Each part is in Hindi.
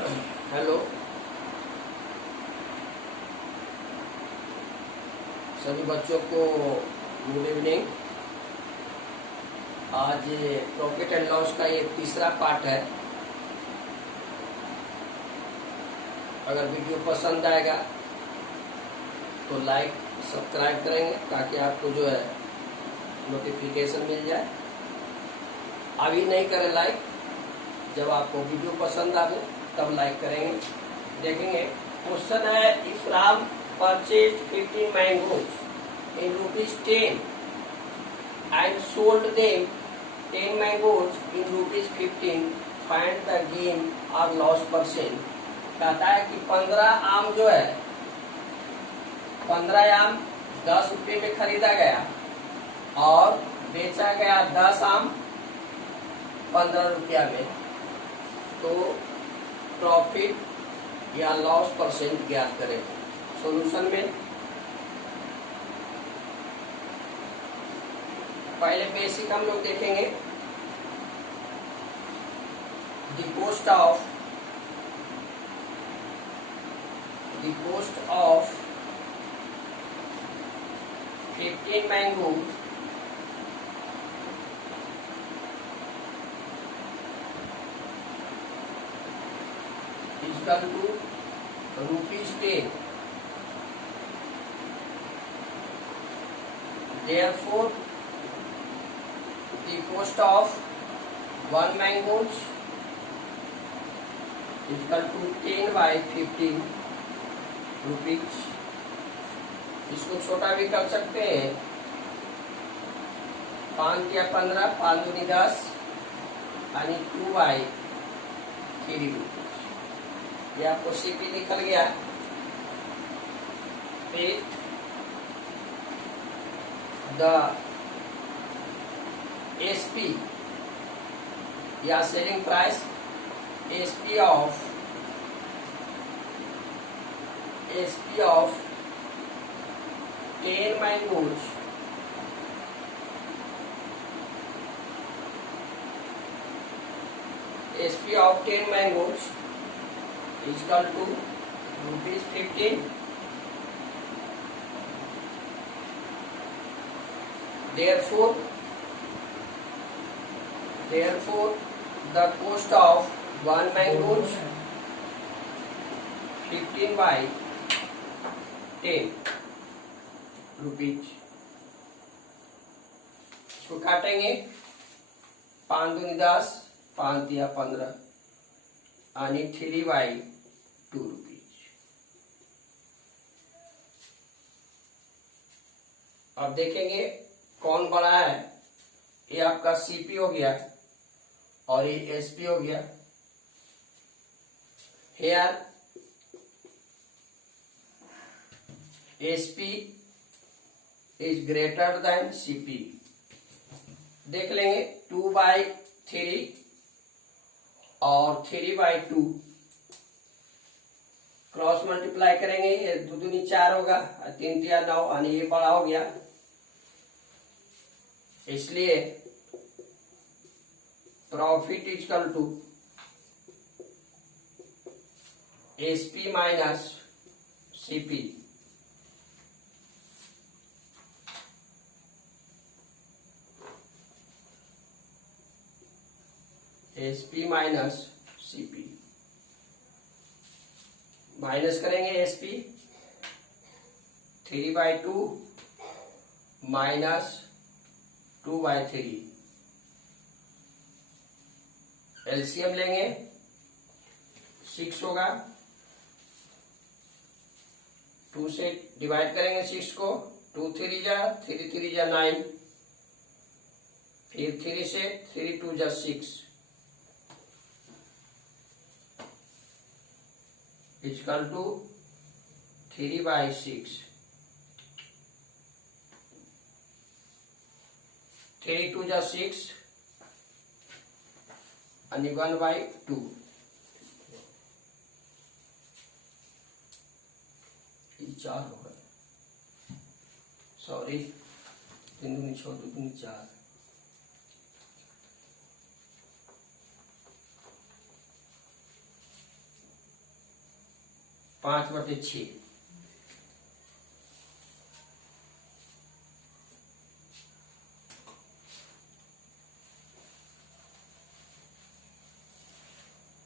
हेलो सभी बच्चों को गुड इवनिंग। आज प्रॉफिट एंड लॉस का ये तीसरा पार्ट है। अगर वीडियो पसंद आएगा तो लाइक सब्सक्राइब करेंगे ताकि आपको जो है नोटिफिकेशन मिल जाए। अभी नहीं करें लाइक, जब आपको वीडियो पसंद आवे तब लाइक करेंगे। देखेंगे क्वेश्चन है, if Ram purchase 15 mangoes in ₹10 and sold them 10 mangoes in ₹15, find the gain or loss percent। कहता है कि 15 आम जो है, 15 आम 10 रुपये में खरीदा गया और बेचा गया 10 आम 15 रुपया में, तो प्रॉफिट या लॉस परसेंट ज्ञात करें। सॉल्यूशन में पहले बेसिक हम लोग देखेंगे। The cost of 15 mango is equal to ₹10। Therefore, the cost of 1 mangoes is equal to 10 by 15 rupees। इसको छोटा भी कर सकते हैं, 5 या 15, 5 दूनी 10 यानी 2 by 3 रुपीज। ये आपको सीपी निकल गया। फिर द एसपी या selling price, SP of 10 mangoes SP of 10 mangoes is equal to ₹15। Therefore the cost of 1 mangoes 15 by 10 rupees. इसको काटेंगे, 5 दूनी 10, 5 दिया 15 यानी 3 by 2 रुपीज। अब देखेंगे कौन बड़ा है। ये आपका सीपी हो गया और ये एसपी हो गया। Here SP is greater than CP. देख लेंगे 2 by 3 और 3 by 2 क्रॉस मल्टीप्लाई करेंगे, ये 2 दूनी 4 होगा, 3 तिया 9 यानी ये बड़ा हो गया। इसलिए profit is equal to SP minus CP. SP minus CP, minus करेंगे SP 3 by 2 minus 2 by 3। LCM लेंगे, 6 होगा, 2 से डिवाइड करेंगे 6 को, 2 3 जा 3 3 जा 9, फिर 3 से 3 2 जा 6 इक्वल टू 3 by 6। 3 2 जा 6 यानी 1 by 2। ये 4 होगा, सॉरी 3 दूनी 6 2 दूनी 4। 5/6।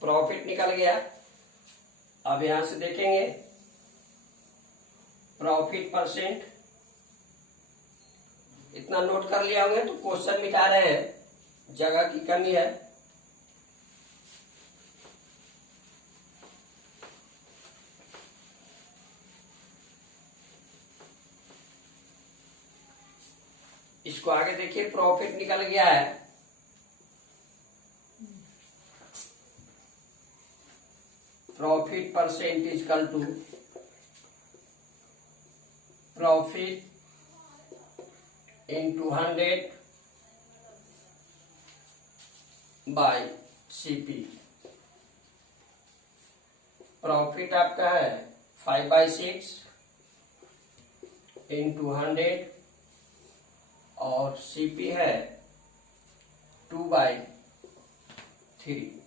प्रॉफिट निकल गया। अब यहां से देखेंगे प्रॉफिट परसेंट, इतना नोट कर लिया होंगे तो क्वेश्चन मिटा रहे हैं, जगह की कमी है। इसको आगे देखिए, प्रॉफिट निकल गया है। Profit percent equal to profit into 100 by CP। Profit आपका है 5/6 इंटू 100 और CP है 2/3।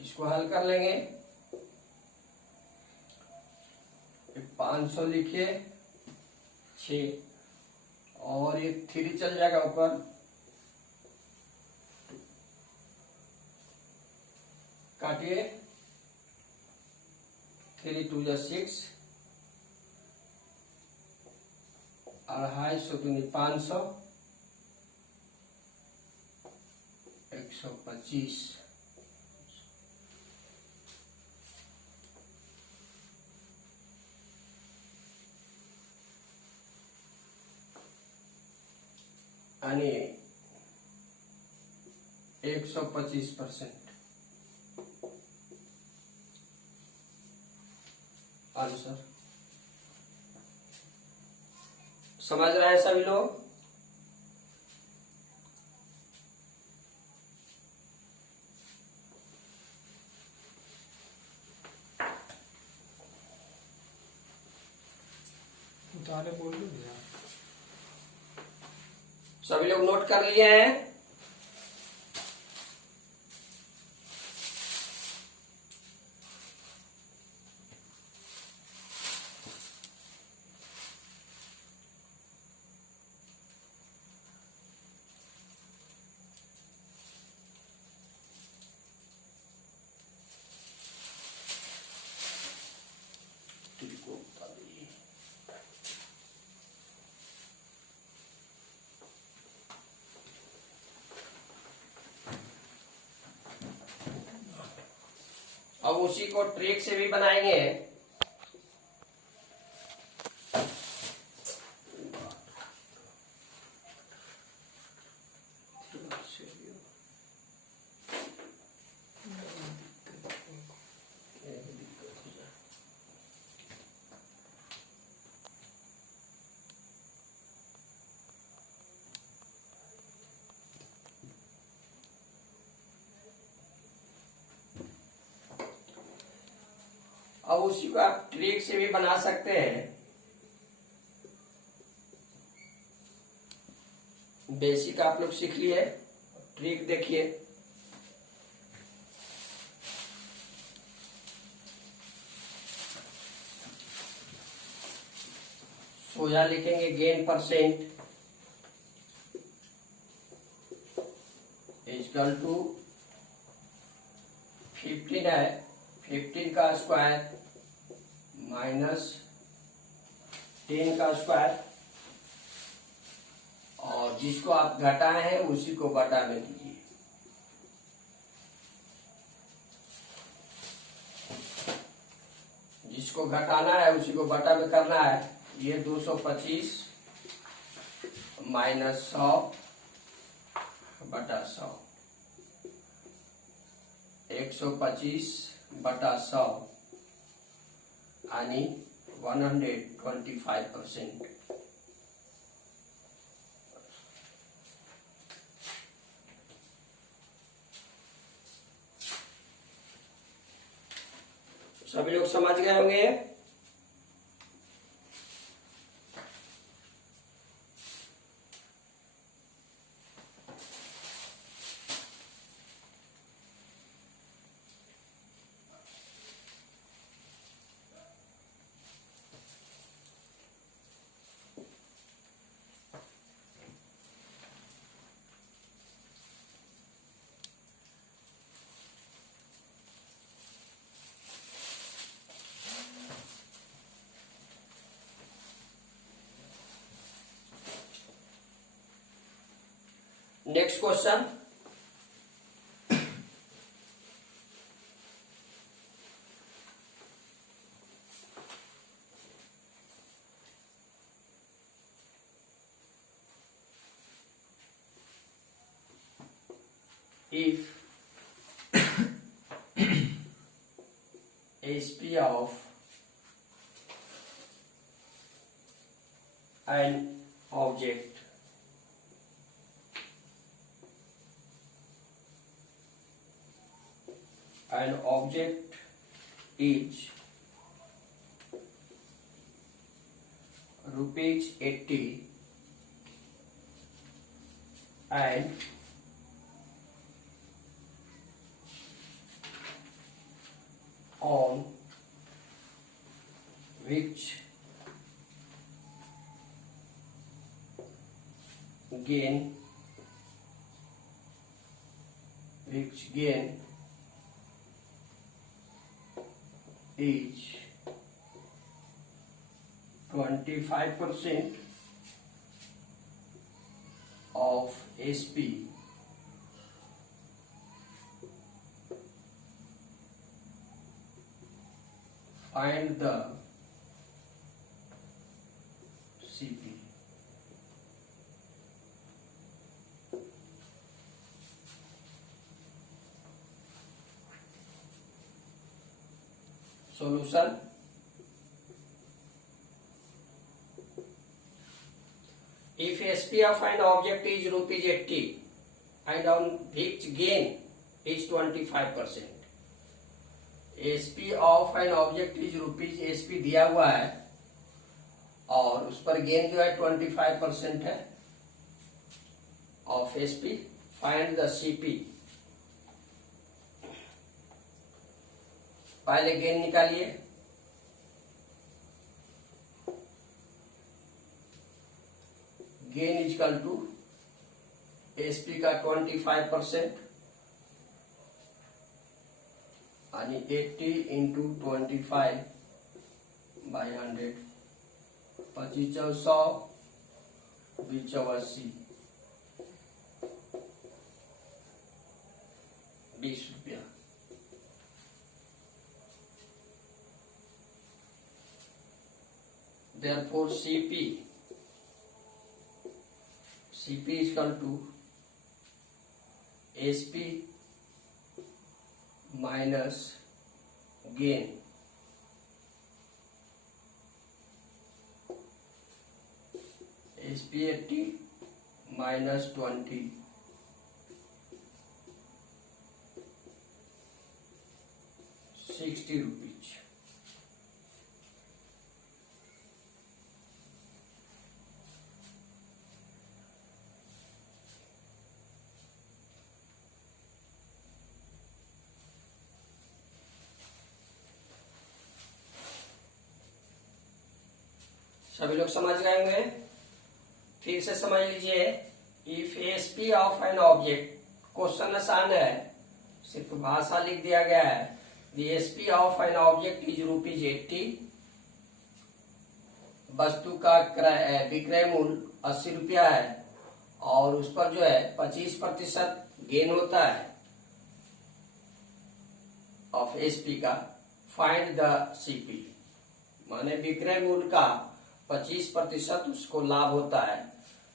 इसको हल कर लेंगे। 500 लिखिए 6 और ये 3 चल जाएगा ऊपर, काटिए 3 2 6, 250 दूनी 500, 125। यानी 125% आंसर। समझ रहे हैं सभी लोग? उतारे बोल दो भैया। सभी लोग नोट कर लिए हैं? अब उसी को ट्रिक से भी बनाएंगे। अब उसी को आप ट्रिक से भी बना सकते हैं। बेसिक आप लोग सीख लिए, ट्रिक देखिए। सोया लिखेंगे गेन परसेंट इक्वल टू 15 है, 15 का स्क्वायर माइनस 10 का स्क्वायर, और जिसको आप घटाए हैं उसी को बटा में कीजिए। जिसको घटाना है उसी को बटा में करना है। ये 225 माइनस 100 बटा 100, 125 बटा 100 यानी 125%। सभी लोग समझ गए होंगे? Next question, if SP of an object is rupees 80 and on which gain is 25% of SP, find the CP. Solution, if SP of an object is rupees 80 and on which gain is 25%, SP of an object is rupees, SP दिया हुआ है और उस पर गेन जो है 25% है of SP, find the CP। पहले गेन निकालिए, गेन इजकल टू SP का 25% यानी 80 इंटू 25 बाई 100, 25 चौ 100, 20 चौ 80, 20 रुपया। Therefore CP is equal to SP minus gain, SP 80 minus 20, 60 rupees। सभी लोग समझ गए होंगे, फिर से समझ लीजिए। If SP of an object, question आसान है, सिर्फ भाषा लिख दिया गया है। The SP of an object is rupees 80, वस्तु का विक्रय मूल्य 80 रुपया है और उस पर जो है 25% गेन होता है ऑफ SP का, फाइंड द CP, माने विक्रय मूल्य का 25% उसको लाभ होता है।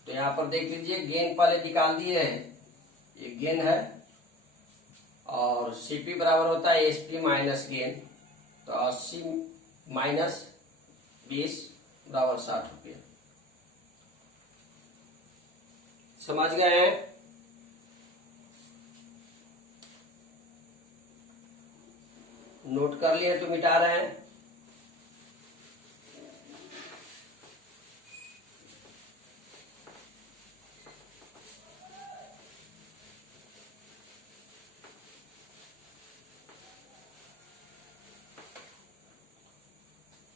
तो यहाँ पर देख लीजिए, गेन पहले निकाल दिए हैं, ये गेन है और CP बराबर होता है SP माइनस गेन, तो 80 माइनस 20 बराबर 60 रुपया। समझ गए हैं? नोट कर लिए तो मिटा रहे हैं।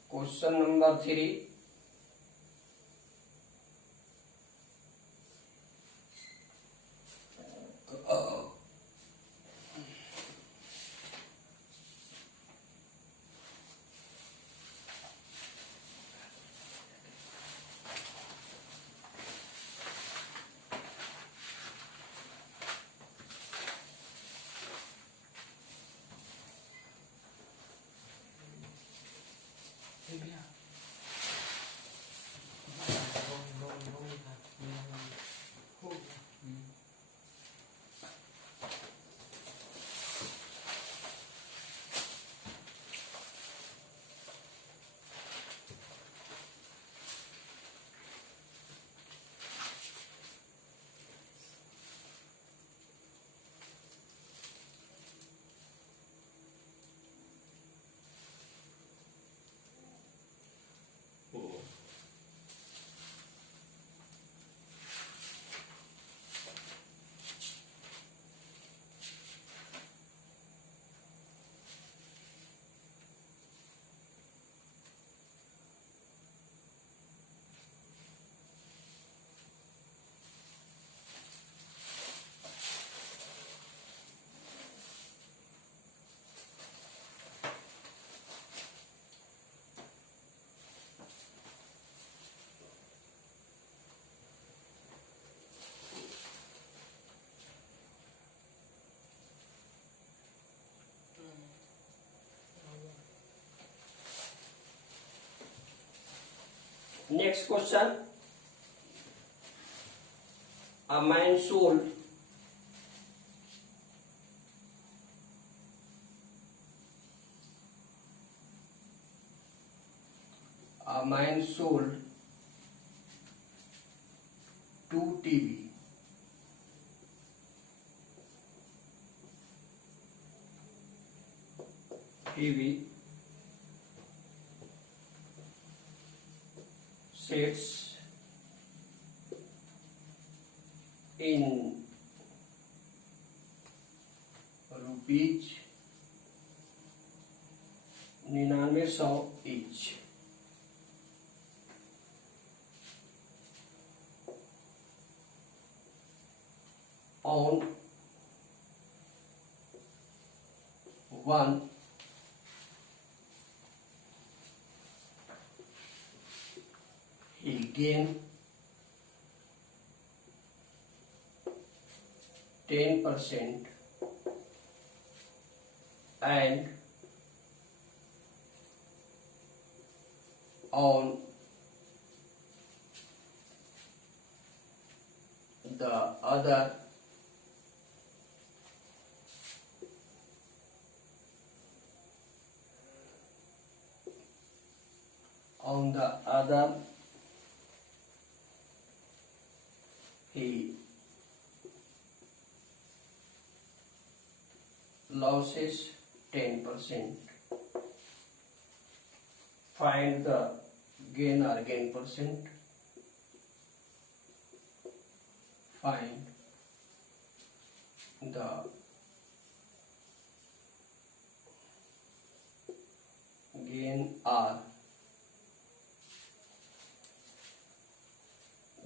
Question number 3, next question, a man sold a man sold 2 TV sets in rupees 9900 each. On one he gained 10% and on the other he loses 10%. Find the gain or gain percent. Find the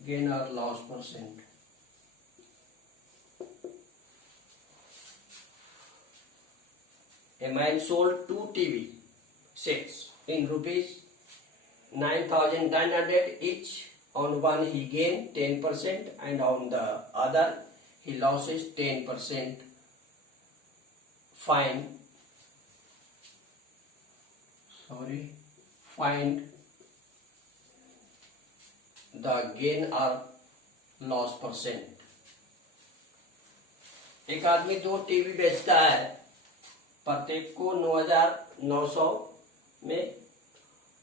gain or loss percent. A man sold 2 TV sets in rupees 9,900 each. On one he gained 10% and on the other he loses 10%. Find the gain or loss percent. एक आदमी 2 टीवी बेचता है, प्रत्येक को 9,900 में,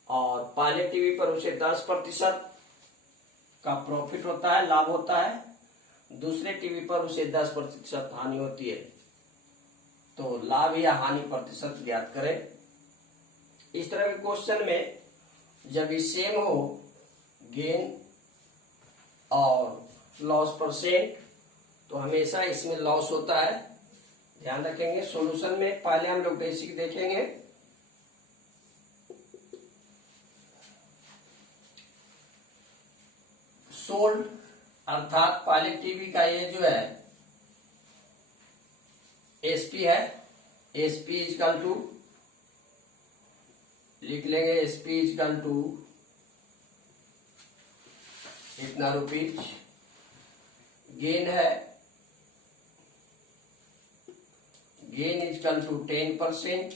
और पहले टीवी पर उसे 10% का प्रॉफिट होता है, लाभ होता है, दूसरे टीवी पर उसे 10% हानि होती है। तो लाभ या हानि प्रतिशत ज्ञात करें। इस तरह के क्वेश्चन में जब ये सेम हो, गेन और लॉस परसेंट, तो हमेशा इसमें लॉस होता है, ध्यान रखेंगे। सॉल्यूशन में पहले हम लोग बेसिक देखेंगे। सोल्ड अर्थात पहले टीवी का ये जो है एसपी है, एसपी इजकल टू, लिख लेंगे एसपी इजकल टू इतना रुपीज। गेन है, गेन इजकल टू 10%,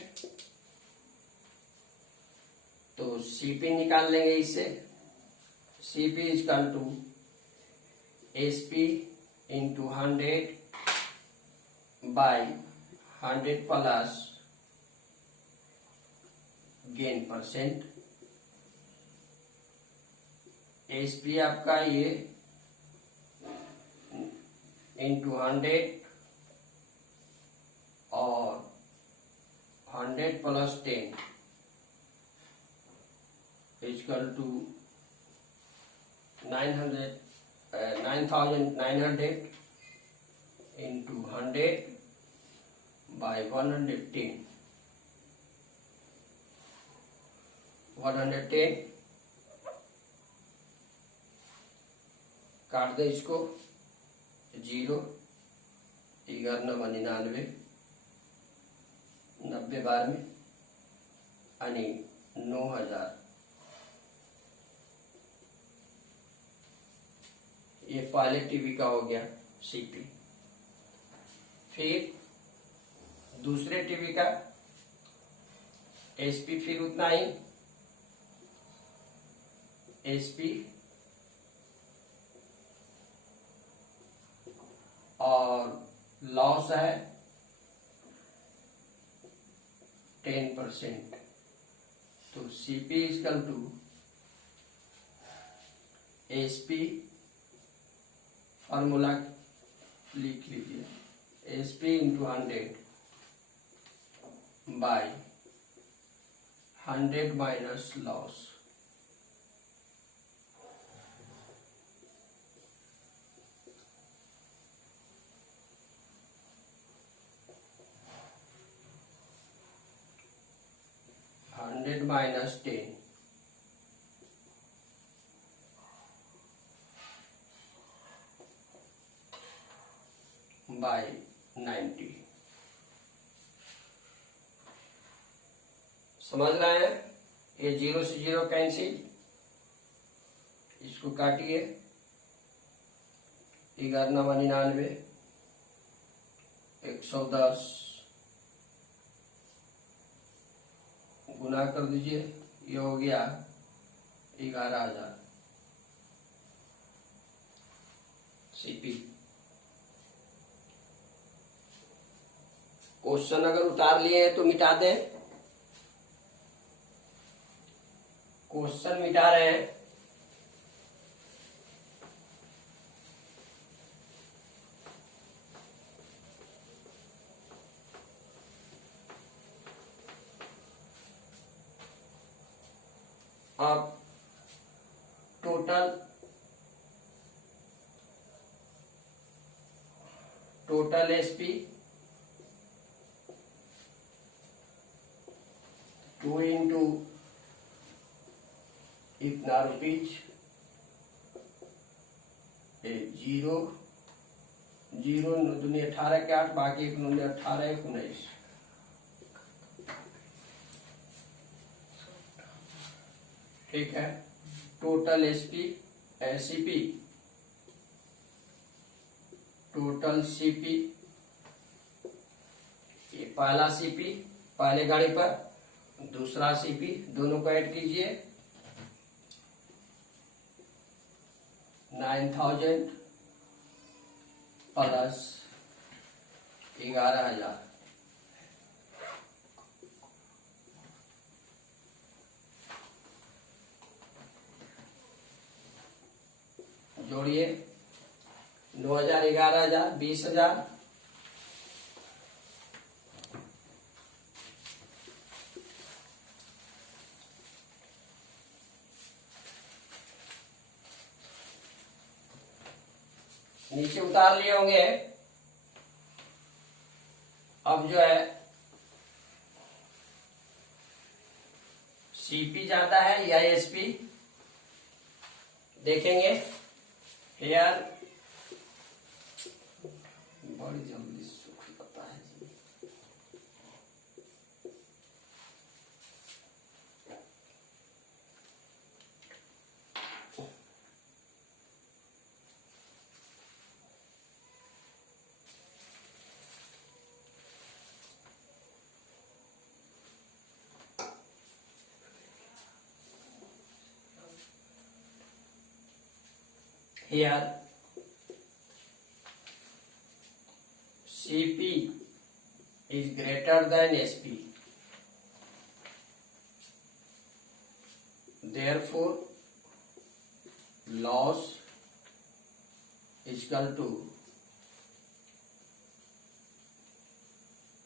तो सीपी निकाल लेंगे इससे। CP equal to SP into 100 by 100 plus gain percent. SP आपका ये इंटू 100 और 100 plus 10 equal to 9,900 into 100 by 110 काट दे इसको, 0 11 99 90 बार में यानी 9,000। ये पहले टीवी का हो गया सीपी। फिर दूसरे टीवी का एसपी फिर उतना ही एसपी और लॉस है 10%। तो CP equal to SP, formula लिख लीजिए, SP into 100 by 100 minus loss. Hundred minus 10 by 90। समझ रहे हैं? ये 0 से 0 कैंसिल, इसको काटिए, 1199 110 गुना कर दीजिए, ये हो गया 11,000 सीपी। क्वेश्चन अगर उतार लिए हैं तो मिटा दें, क्वेश्चन मिटा रहे हैं। अब टोटल एसपी 2 इंटू इतना रुपीज 0 0 दूनी 18 के 8 बाकी 18 19। ठीक है, total SP CP, total CP, ये पहला सीपी पहले गाड़ी पर, दूसरा सीपी, दोनों को ऐड कीजिए, 9,000 प्लस 11,000। जोड़िए, 9,000 11,000 20,000, नीचे उतार लिए होंगे। अब जो है सीपी जाता है या एसपी देखेंगे। हेयर बड़ी जल्दी सूख जाता है जी। Here CP is greater than SP, therefore loss is equal to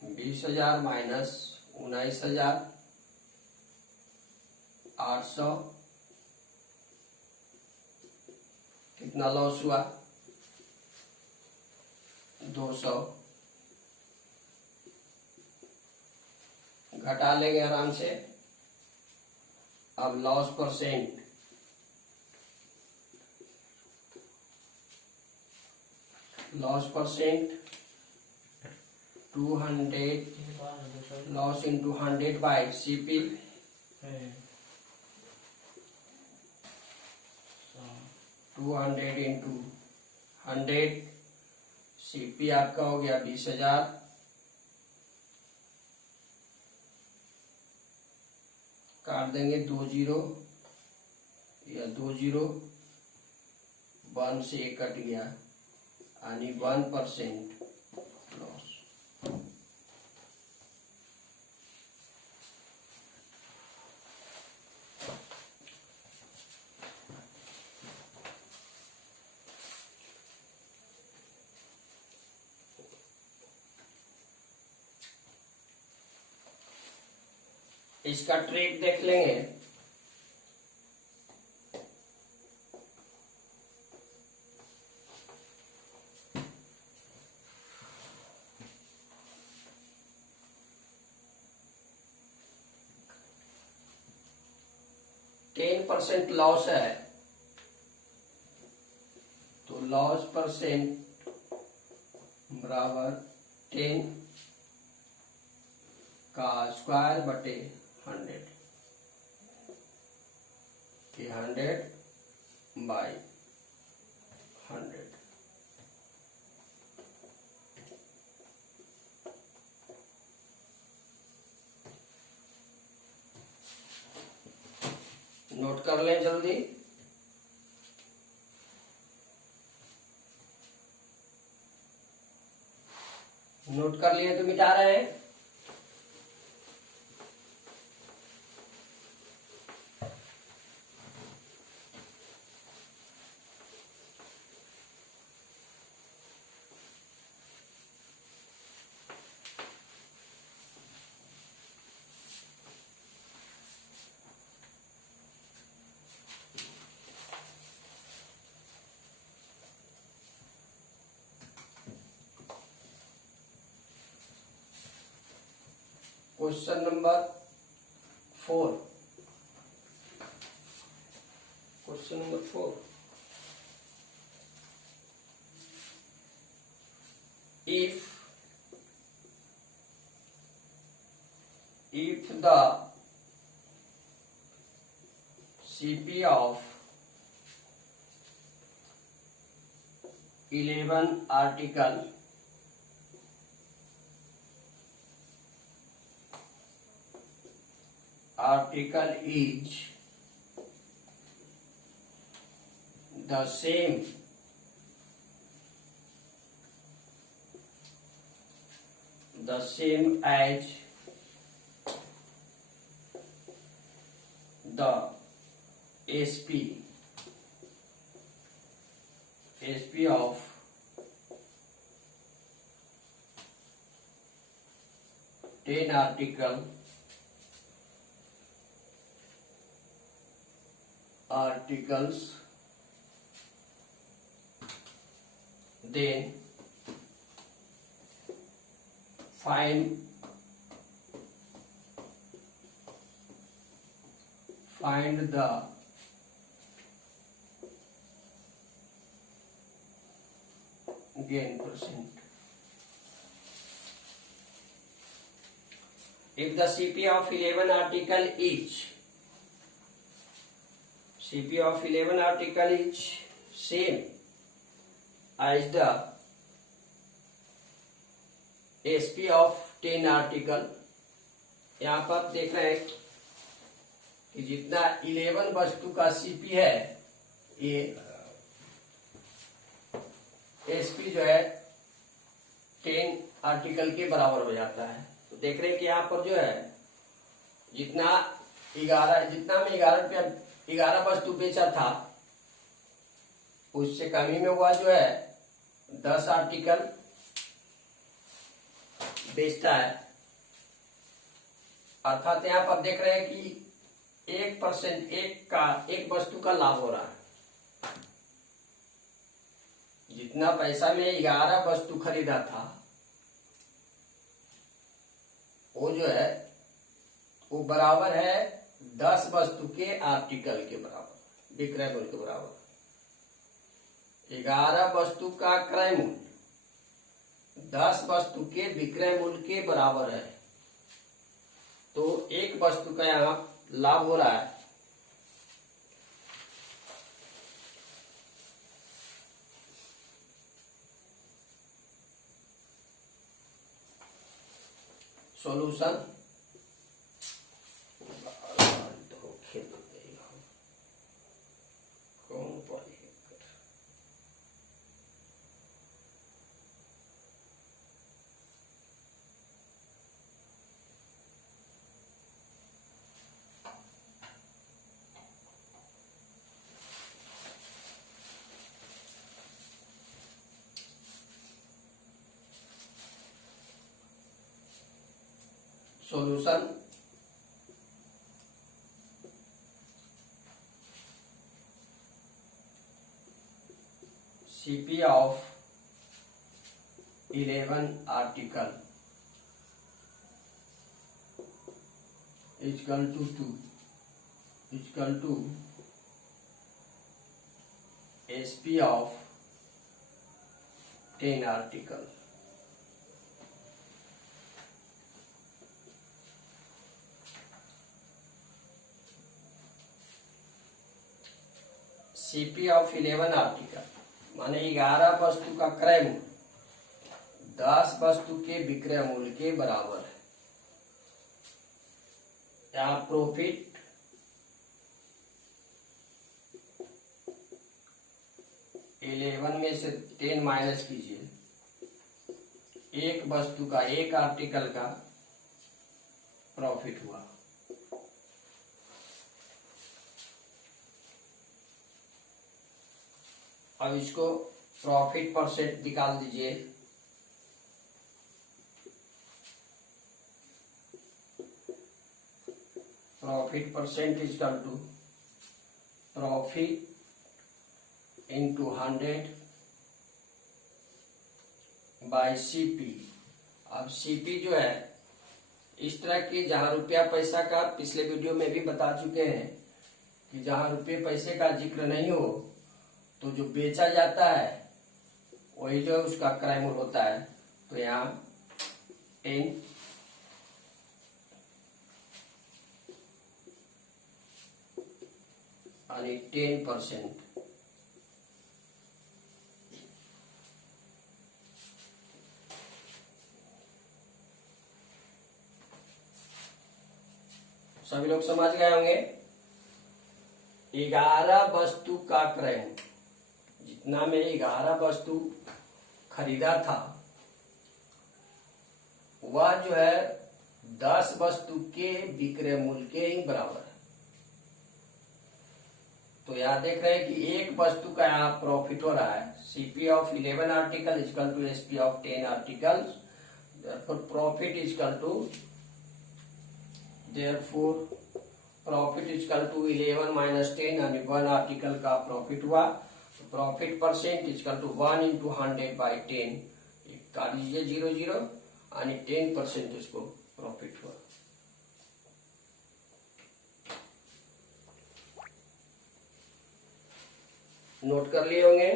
20,000 minus 19,800। कितना लॉस हुआ? 200। घटा लेंगे आराम से। अब loss percent, loss percent 200, loss into 100 by CP, 200 into 100, CP आपका हो गया 20,000। काट देंगे 2 0, या 2 0 1 से 1 कट गया यानी 1% लॉस। इसका ट्रिक देख लेंगे। %10 लॉस है तो लॉस परसेंट बराबर 10 का स्क्वायर बटे 100, 100/100। नोट कर लें जल्दी। नोट कर लिए तो मिटा रहे हैं। Question number 4। Question number 4, if the CP of 11 article is the same as the SP of 10 articles, then find the gain percent. If the CP of 11 article is same as the SP of 10 article, यहाँ पर देख रहे हैं कि जितना 11 वस्तु का CP है ये SP जो है 10 आर्टिकल के बराबर हो जाता है। तो देख रहे हैं कि यहाँ पर जो है जितना में 11 वस्तु बेचा था उससे कमी में हुआ जो है 10 आर्टिकल बेचता है। अर्थात यहाँ पर देख रहे हैं कि 1% एक वस्तु का लाभ हो रहा है। जितना पैसा में 11 वस्तु खरीदा था वो जो है वो बराबर है 10 वस्तु के आर्टिकल के बराबर, विक्रय मूल्य के बराबर। 11 वस्तु का क्रय मूल्य 10 वस्तु के विक्रय मूल्य के बराबर है। तो एक वस्तु का यहाँ लाभ हो रहा है। Solution solution CP of 11 article is equal to 2 is equal to SP of 10 article. CP of 11 article माने 11 वस्तु का क्रय मूल्य 10 वस्तु के विक्रय मूल्य के बराबर है। यहाँ प्रॉफिट इलेवन में से 10 माइनस कीजिए, एक वस्तु का एक आर्टिकल का प्रॉफिट हुआ। अब इसको प्रॉफिट परसेंट निकाल दीजिए। Profit percent is equal to profit into 100 by CP। अब CP जो है इस तरह की, जहां रुपया पैसा का पिछले वीडियो में भी बता चुके हैं कि जहां रुपये पैसे का जिक्र नहीं हो तो जो बेचा जाता है वही जो उसका क्रय मूल्य होता है। तो यहाँ 10 यानी 10%। सभी लोग समझ गए होंगे। 11 वस्तु का क्रय मूल्य, जितना में 11 वस्तु खरीदा था वह जो है 10 वस्तु के विक्रय मूल्य के ही बराबर है। तो यहाँ देख रहे हैं कि एक वस्तु का यहाँ प्रॉफिट हो रहा है। CP of 11 article is equal to SP of 10 articles. Profit is equal to profit is equal to 11 minus 10 यानी 1 आर्टिकल का प्रॉफिट हुआ। Profit percent is equal to 1 into 100 by 10, काट लीजिए 0 0 यानी 10% इसको प्रॉफिट हुआ। नोट कर लिए होंगे।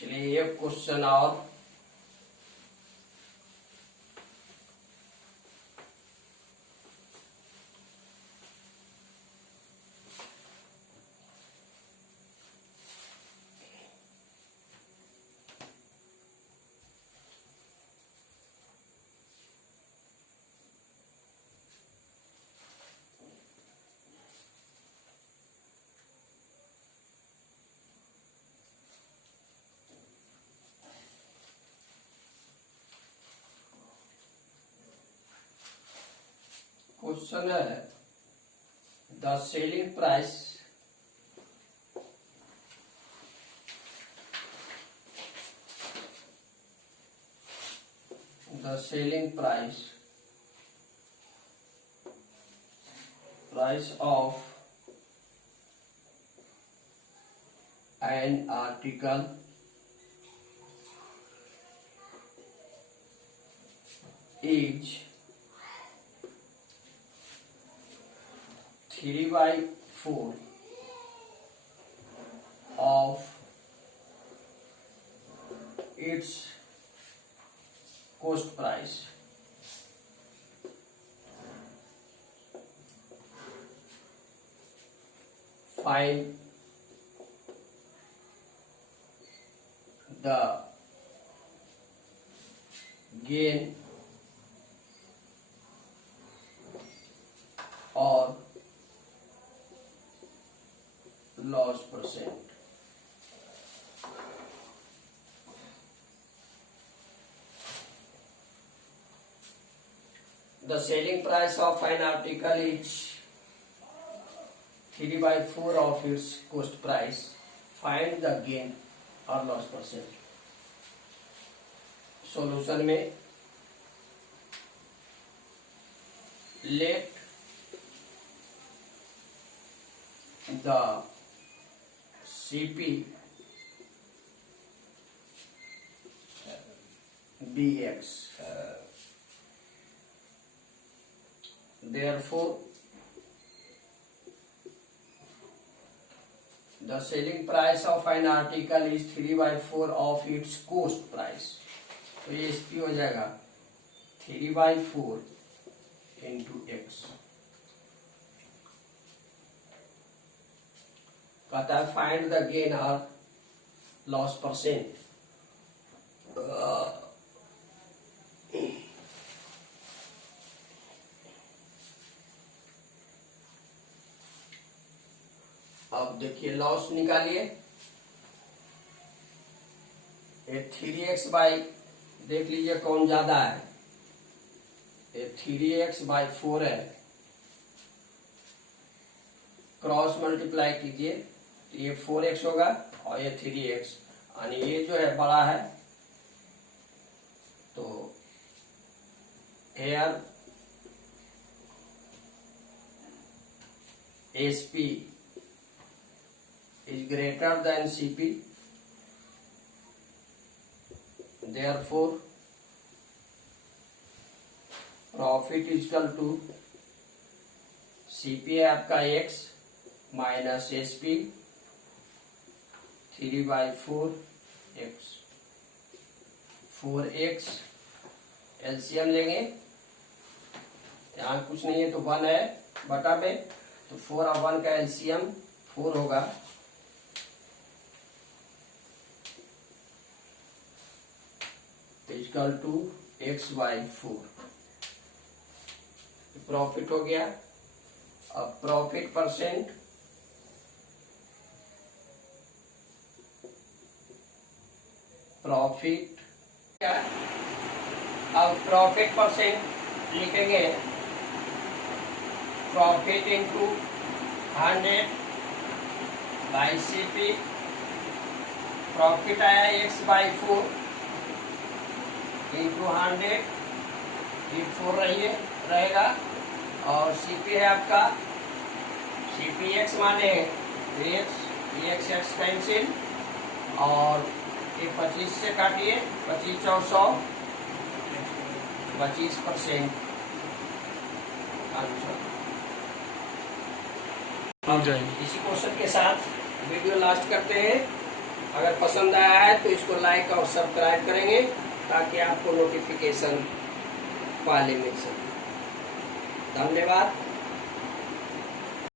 चलिए ये क्वेश्चन और क्वेश्चन है the selling price of an article is 3/4 of its cost price. find the gain or loss percent. The selling price of an article is 3/4 of its cost price. Find the gain or loss percent. Solution में let the CP be X. Therefore, the selling price of an article is 3/4 of its cost price. तो ये इसकी हो जाएगा 3/4 into X. कहता है फाइंड द गेन और लॉस परसेंट. अब देखिए लॉस निकालिए. ये 3x बाई, देख लीजिए कौन ज्यादा है. ये 3x/4 है. क्रॉस मल्टीप्लाई कीजिए तो ये 4x होगा और ये 3x, यानी ये जो है बड़ा है. तो hair SP is greater than CP. Therefore, profit is equal to CP है आपका X minus SP 3/4 X. 4x LCM लेंगे. यहाँ कुछ नहीं है तो 1 है बटा में, तो 4 और 1 का एलसीएम 4 होगा. Equal to X/4. प्रॉफिट हो गया. अब प्रॉफिट परसेंट, प्रॉफिट क्या, अब प्रॉफिट परसेंट लिखेंगे. Profit into 100/CP. प्रॉफिट आया X/4 इंटू 100, ये 4 रहेगा. और CP है आपका CPX माने X कैंसिल, और ये 25 से काटिए, 25 और 100 25% आंसर. इसी क्वेश्चन के साथ वीडियो लास्ट करते हैं. अगर पसंद आया है तो इसको लाइक और सब्सक्राइब करेंगे ताकि आपको नोटिफिकेशन पहले मिल सके. धन्यवाद.